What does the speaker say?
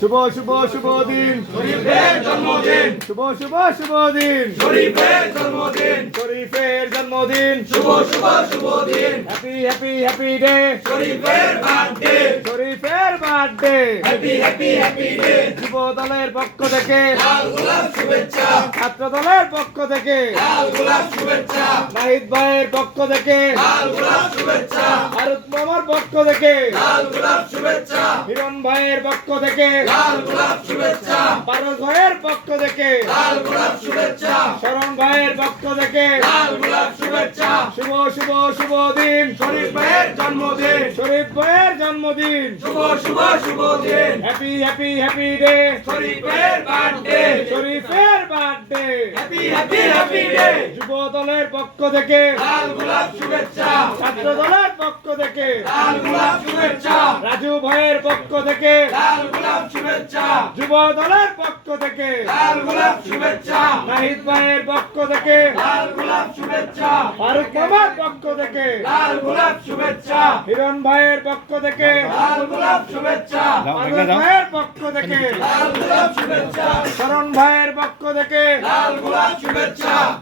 শুভ শুভ শুভ দিন শরীফের জন্মদিন, শুভ শুভ শুভ দিন শরীফের জন্মদিন, শরীফের জন্মদিন শুভ শুভ শুভ দিন, হ্যাপি হ্যাপি হ্যাপি ডে শরীফের বার্থডে, শরীফের birthday happy happy happy day, যুব দলের পক্ষ থেকে লাল গোলাপ শুভেচ্ছা, ছাত্র দলের পক্ষ থেকে লাল গোলাপ শুভেচ্ছা, নাহিদ ভাইয়ের পক্ষ থেকে লাল গোলাপ শুভেচ্ছা, ভারত মামার পক্ষ থেকে লাল গোলাপ শুভেচ্ছা, হিরণ ভাইয়ের পক্ষ থেকে লাল গোলাপ শুভেচ্ছা, পারস ভাইয়ের পক্ষ থেকে লাল গোলাপ শুভেচ্ছা, শরণ ভাইয়ের পক্ষ থেকে লাল গোলাপ শুভেচ্ছা, শুভ শুভ শুভ দিন শরীফ ভাইয়ের জন্মদিন, শরীফ ভাইয়ের জন্মদিন শুভ শুভ শুভ দিন, হ্যাপি হ্যাপি হ্যাপি ডে শরীফের বার্থডে, শরীফের birthday happy happy happy day, যুব দলের পক্ষ থেকে লাল গোলাপ শুভেচ্ছা, ছাত্র দলের পক্ষ থেকে লাল গোলাপ শুভেচ্ছা, রাজু ভাইয়ের পক্ষ থেকে লাল গোলাপ শুভেচ্ছা, যুব দলের পক্ষ থেকে লাল গোলাপ শুভেচ্ছা, নাহিদ ভাইয়ের পক্ষ থেকে লাল গোলাপ শুভেচ্ছা, ফারুক মামার পক্ষ থেকে লাল গোলাপ শুভেচ্ছা, হিরণ ভাইয়ের পক্ষ থেকে লাল গোলাপ শুভেচ্ছা, পারস ভাইয়ের পক্ষ থেকে লাল গোলাপ শুভেচ্ছা, শরণ ভাইয়ের পক্ষ থেকে লাল গোলাপ শুভেচ্ছা।